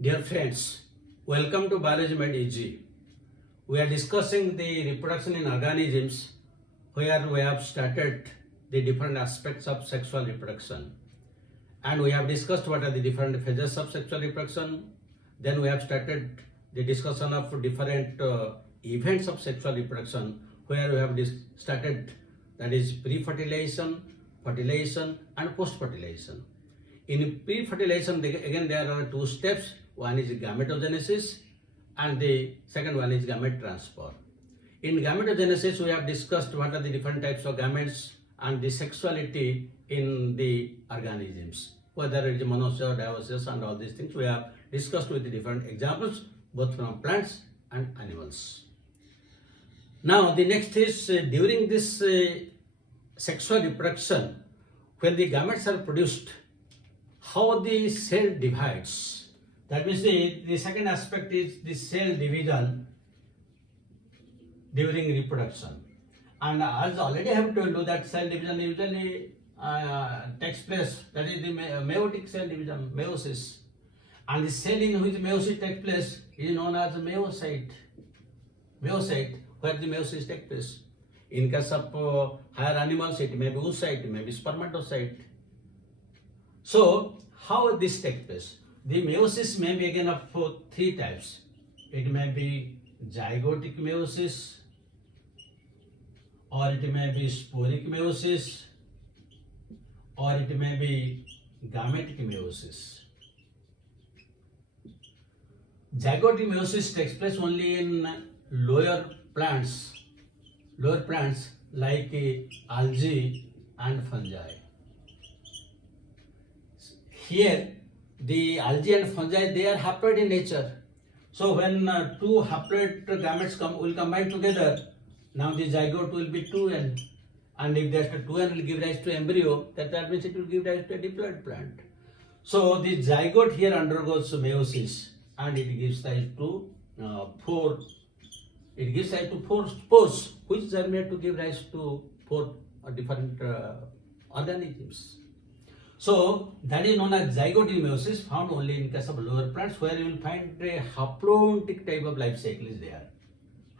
Dear friends, welcome to Biology Made Easy. We are discussing the reproduction in organisms where we have started the different aspects of sexual reproduction. And we have discussed what are the different phases of sexual reproduction. Then we have started the discussion of different events of sexual reproduction where we have started, that is pre-fertilization, fertilization and post-fertilization. In pre-fertilization, again there are two steps. One is gametogenesis and the second one is gamete transfer. In gametogenesis, we have discussed what are the different types of gametes and the sexuality in the organisms, whether it is monoecious, dioecious and all these things we have discussed with the different examples both from plants and animals. Now the next is during this sexual reproduction, when the gametes are produced, how the cell divides. That means the second aspect is the cell division during reproduction. And as already I have told you that cell division usually takes place, that is the meiotic cell division, meiosis. And the cell in which meiosis takes place is known as meiocyte. Meiocyte, where the meiosis takes place. In case of higher animals, it may be oocyte, it may be spermatocyte. So, how this takes place? The meiosis may be again of three types. It may be zygotic meiosis, or it may be sporic meiosis, or it may be gametic meiosis. Zygotic meiosis takes place only in lower plants like algae and fungi. Here, the algae and fungi, they are haploid in nature. So when two haploid gametes will combine together, now the zygote will be 2n, and if that 2n will give rise to embryo, that means it will give rise to a diploid plant. So the zygote here undergoes meiosis, and it gives rise to four spores, which germinate to give rise to four different organisms. So that is known as zygotic meiosis, found only in case of lower plants, where you will find a haplontic type of life cycle is there.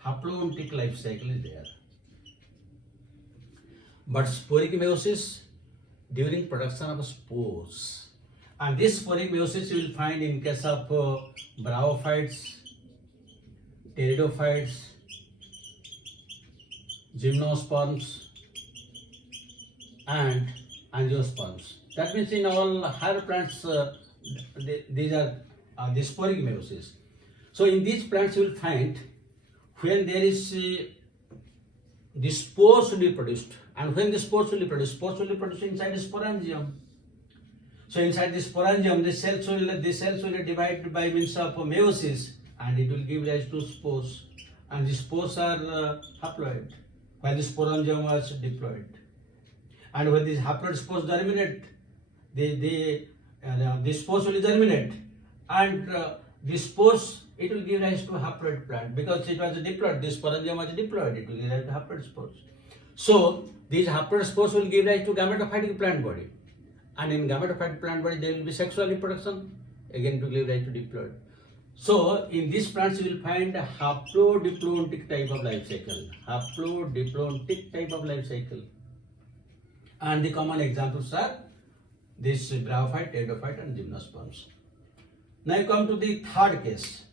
Haplontic life cycle is there. But sporic meiosis during production of spores. And this sporic meiosis you will find in case of bryophytes, pteridophytes, gymnosperms and angiosperms. That means in all higher plants, these are the sporic meiosis. So in these plants you will find when there is the spores will be produced, and when the spores will be produced inside the sporangium. So inside the sporangium, the cells will divide by means of meiosis, and it will give rise to spores, and the spores are haploid, while the sporangium was diploid. And when these haploid spores germinate, the spores will germinate, and the spores, it will give rise to a haploid plant because it was a diploid. This sporangium was diploid, it will give rise to haploid spores. So these haploid spores will give rise to gametophytic plant body, and in gametophytic plant body there will be sexual reproduction, again to give rise to diploid. So in these plants you will find a haplodiplontic type of life cycle. Haplodiplontic type of life cycle. And the common examples are this bryophyte, pteridophyte and gymnosperms. Now you come to the third case.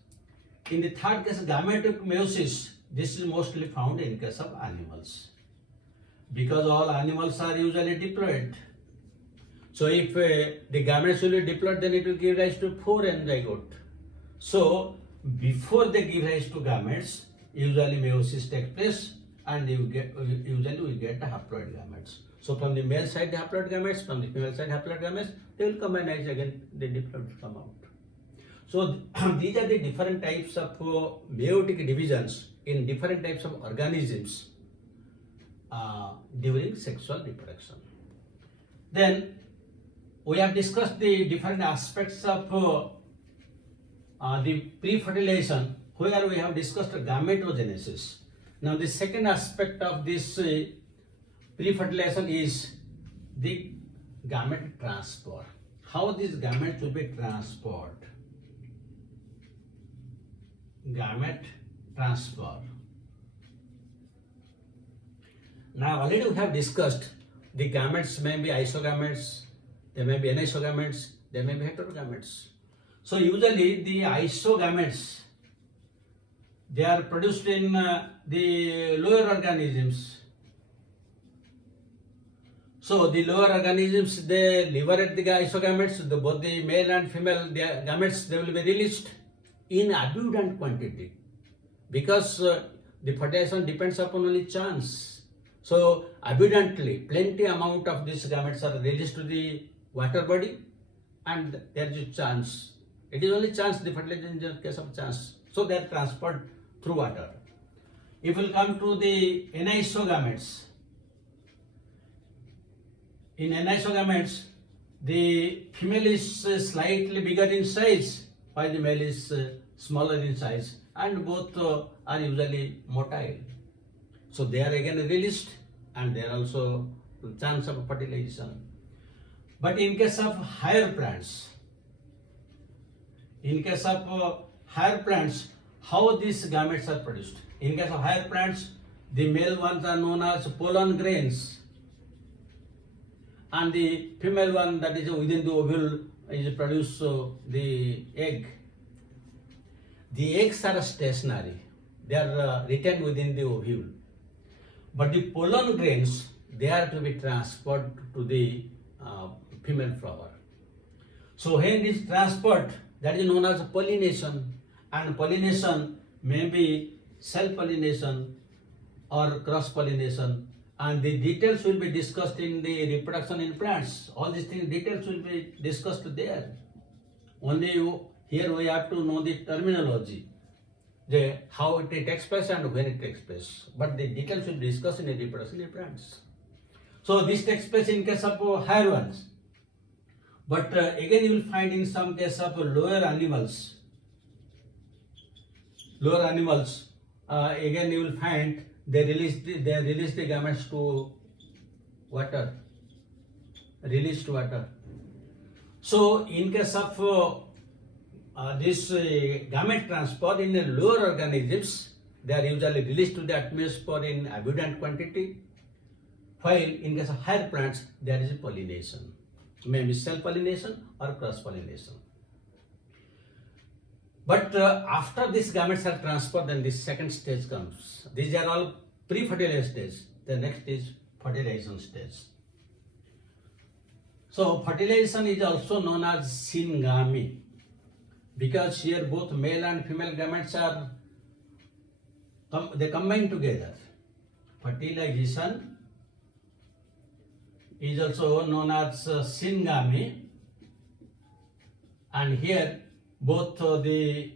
In the third case, gametic meiosis, this is mostly found in case of animals, because all animals are usually diploid. So if the gametes will be diploid, then it will give rise to 4n zygote. So before they give rise to gametes, usually meiosis takes place, and usually we get the haploid gametes. So from the male side the haploid gametes, from the female side haploid gametes, they will combine again, the diploid will come out. So these are the different types of meiotic divisions in different types of organisms during sexual reproduction. Then we have discussed the different aspects of the pre-fertilization, where we have discussed gametogenesis. Now the second aspect of this pre-fertilization is the gamete transfer. How these gametes will be transferred? gamete transfer. Now already we have discussed the gametes may be isogametes, they may be anisogametes, they may be heterogametes. So usually the isogametes, they are produced in the lower organisms. So the lower organisms, they liberate the isogametes, both the male and female gametes, they will be released in abundant quantity because the fertilization depends upon only chance. So abundantly, plenty amount of these gametes are released to the water body, and there is a chance. It is only chance, the fertilization is a case of chance. So they are transferred through water. If we come to the anisogametes, in anisogametes, the female is slightly bigger in size, while the male is smaller in size, and both are usually motile. So they are again released, and there are also chance of fertilization. But in case of higher plants, how these gametes are produced? In case of higher plants, the male ones are known as pollen grains, and the female one that is within the ovule is produce the egg. The eggs are stationary; they are retained within the ovule. But the pollen grains, they are to be transferred to the female flower. So when it is transferred, that is known as pollination, and pollination may be self-pollination or cross-pollination, and the details will be discussed in the reproduction in plants. All these things, details will be discussed there. Only here we have to know the terminology, how it takes place and when it takes place. But the details will be discussed in the reproduction in plants. So this takes place in case of higher ones. But again you will find in some case of lower animals, again you will find they release the gametes to water, So in case of this gamete transfer in the lower organisms, they are usually released to the atmosphere in abundant quantity, while in case of higher plants, there is pollination, maybe self-pollination or cross-pollination. But after these gametes are transferred, then this second stage comes. These are all pre-fertilization stage. The next is fertilization stage. So fertilization is also known as syngamy, because here both male and female gametes are they combine together. Fertilization is also known as syngamy, and here both the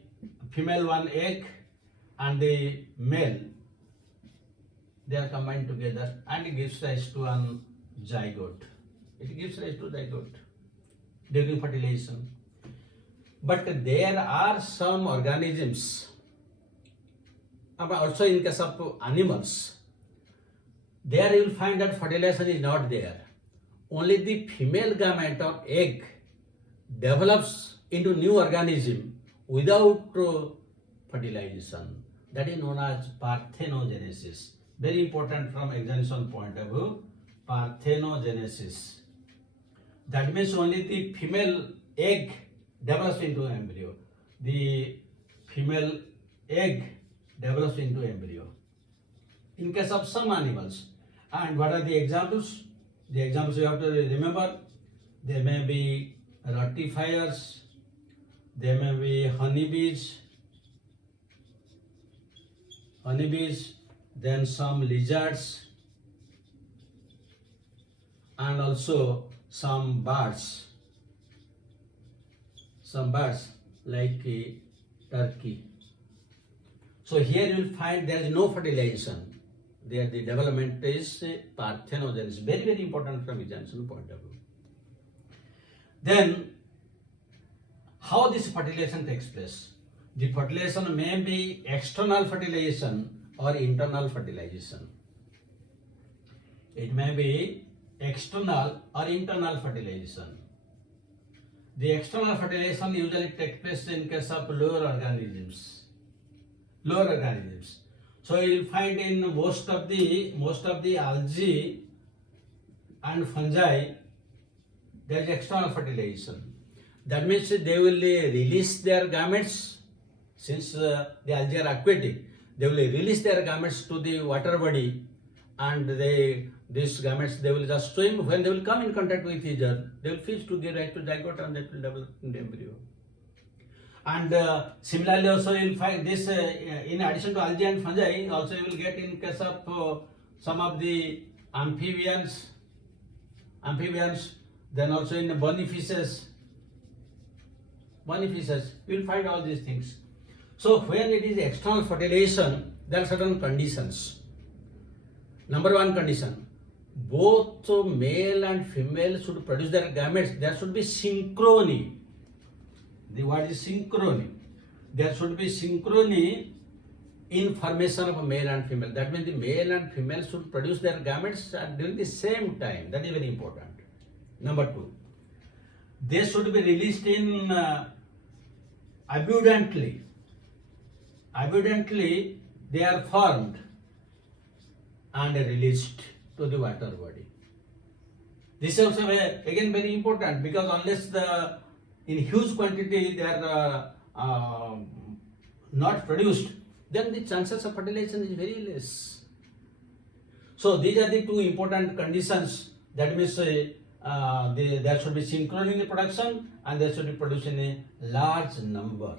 female one egg and the male, they are combined together and it gives rise to an zygote. It gives rise to zygote during fertilization. But there are some organisms, also in case of animals, there you will find that fertilization is not there. Only the female gamete or egg develops into new organism without fertilization. That is known as parthenogenesis. Very important from examination point of view, parthenogenesis. That means only the female egg develops into embryo. The female egg develops into embryo. In case of some animals. And what are the examples? The examples you have to remember. There may be rotifiers, there may be honeybees, then some lizards, and also some birds like turkey. So here you will find there is no fertilization. There the development is parthenogenesis. Very, very important from examination point of view. Then, how this fertilization takes place? The fertilization may be external fertilization or internal fertilization. It may be external or internal fertilization. The external fertilization usually takes place in case of lower organisms. lower organisms. So you will find in most of the algae and fungi there is external fertilization. That means they will release their gametes, since the algae are aquatic. They will release their gametes to the water body, and these gametes they will just swim. When they will come in contact with each other, they will fuse to give rise to zygote, and that will develop in the embryo. And similarly also you will find this in addition to algae and fungi, also you will get in case of some of the amphibians, then also in the bony fishes, you will find all these things. So when it is external fertilization, there are certain conditions. Number one condition, both male and female should produce their gametes. There should be synchrony. The word is synchrony. There should be synchrony in formation of a male and female. That means the male and female should produce their gametes during the same time. That is very important. Number two, they should be released in abundantly. Abundantly, they are formed and released to the water body. This is also again very important, because unless in huge quantity they are not produced, then the chances of fertilization is very less. So these are the two important conditions. That means there should be synchrony in the production, and there should be produced in a large number.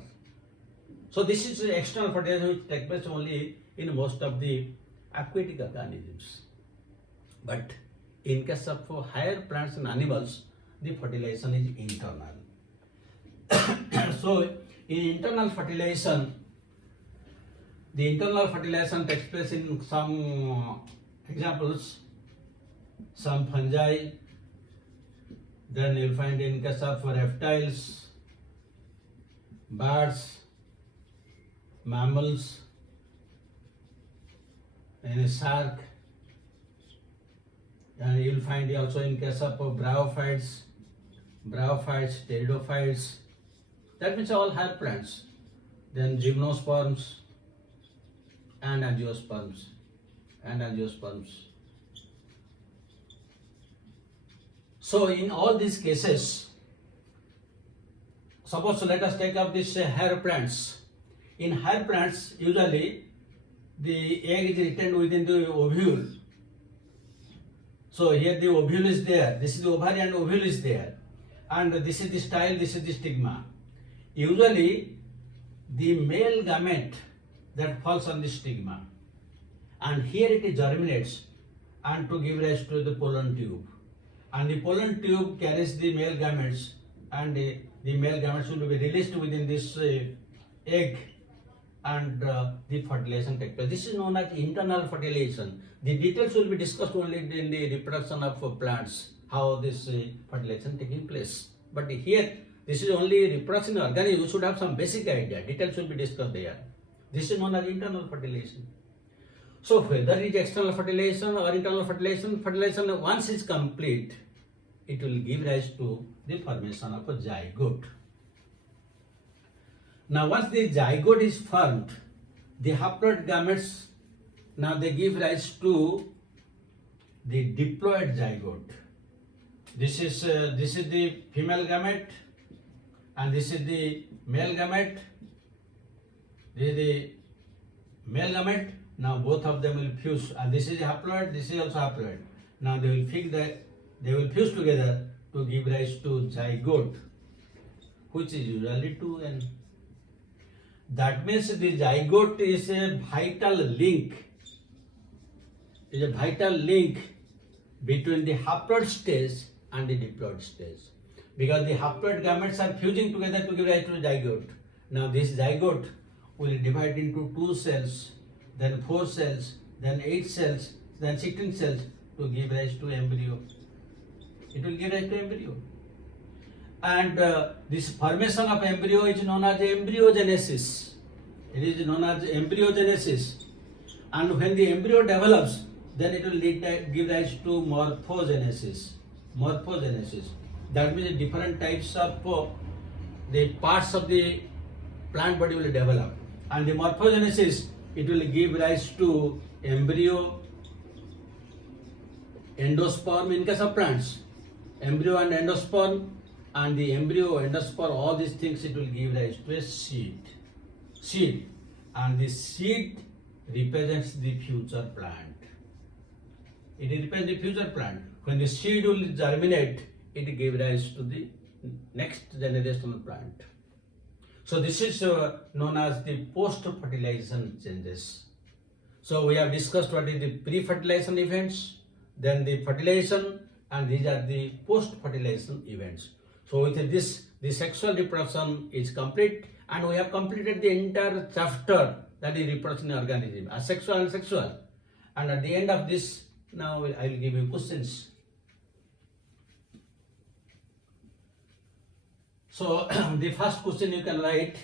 So this is external fertilization which takes place only in most of the aquatic organisms. But in case of higher plants and animals, the fertilization is internal. So in internal fertilization, the internal fertilization takes place in some examples, some fungi, then you will find in case of reptiles, birds, mammals, and a shark, and you will find also in case of bryophytes, pteridophytes, that means all higher plants, then gymnosperms and angiosperms. So in all these cases, suppose let us take up this higher plants. In higher plants, usually the egg is retained within the ovule. So here the ovule is there, this is the ovary and ovule is there, and this is the style, this is the stigma. Usually the male gamete that falls on the stigma, and here it germinates and to give rise to the pollen tube, and the pollen tube carries the male gametes, and the male gametes will be released within this egg, and the fertilization takes place. This is known as internal fertilization. The details will be discussed only in the reproduction of plants, how this fertilization taking place. But here, this is only reproduction of organisms. You should have some basic idea. Details will be discussed there. This is known as internal fertilization. So whether it is external fertilization or internal fertilization once is complete, it will give rise to the formation of a zygote. Now once the zygote is formed, the haploid gametes, now they give rise to the diploid zygote. This is the female gamete, and this is the male gamete. This is the male gamete. Now both of them will fuse, and this is haploid, this is also haploid. Now they will fuse together to give rise to zygote, which is usually 2n. That means the zygote is a vital link. Between the haploid stage and the diploid stage, because the haploid gametes are fusing together to give rise to zygote. Now this zygote will divide into 2 cells, then 4 cells, then 8 cells, then 16 cells to give rise to embryo. It will give rise to embryo. And this formation of embryo is known as embryogenesis. It is known as embryogenesis. And when the embryo develops, then it will give rise to morphogenesis. That means different types of the parts of the plant body will develop. And the morphogenesis, it will give rise to embryo, endosperm in case of plants, embryo and endosperm, and the embryo, endosperm, all these things, it will give rise to a seed, and the seed represents the future plant. It represents the future plant. When the seed will germinate, it gives rise to the next generational plant. So this is known as the post-fertilization changes. So we have discussed what is the pre-fertilization events, then the fertilization, and these are the post-fertilization events. So with this, the sexual reproduction is complete, and we have completed the entire chapter, that is reproduction in organism, asexual and sexual. And at the end of this, now I will give you questions. So the first question you can write,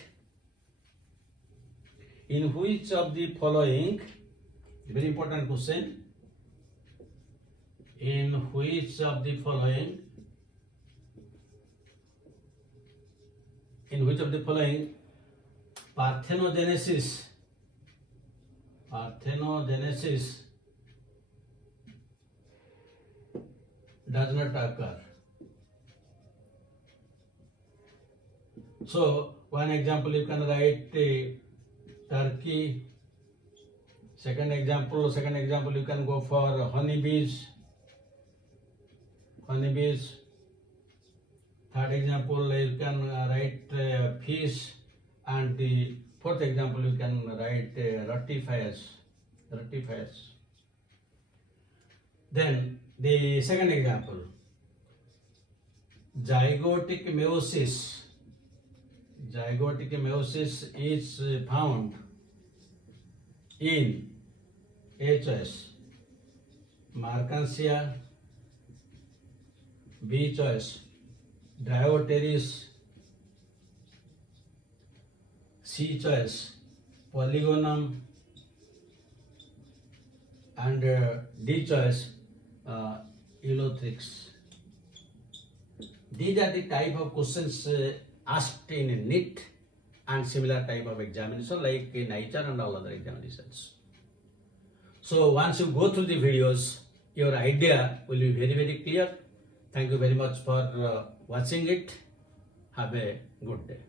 in which of the following, very important question, in which of the following parthenogenesis does not occur? So one example you can write turkey. Second example you can go for honeybees. Third example you can write fish, and the fourth example you can write rotifers. Then the second example, zygotic meiosis is found in A choice, Markansia, B choice, Dryoteris, C choice, Polygonum, and D choice, Elothrix. These are the type of questions asked in NEET and similar type of examination like in HR and all other examinations. So once you go through the videos, your idea will be very, very clear. Thank you very much for watching it. Have a good day.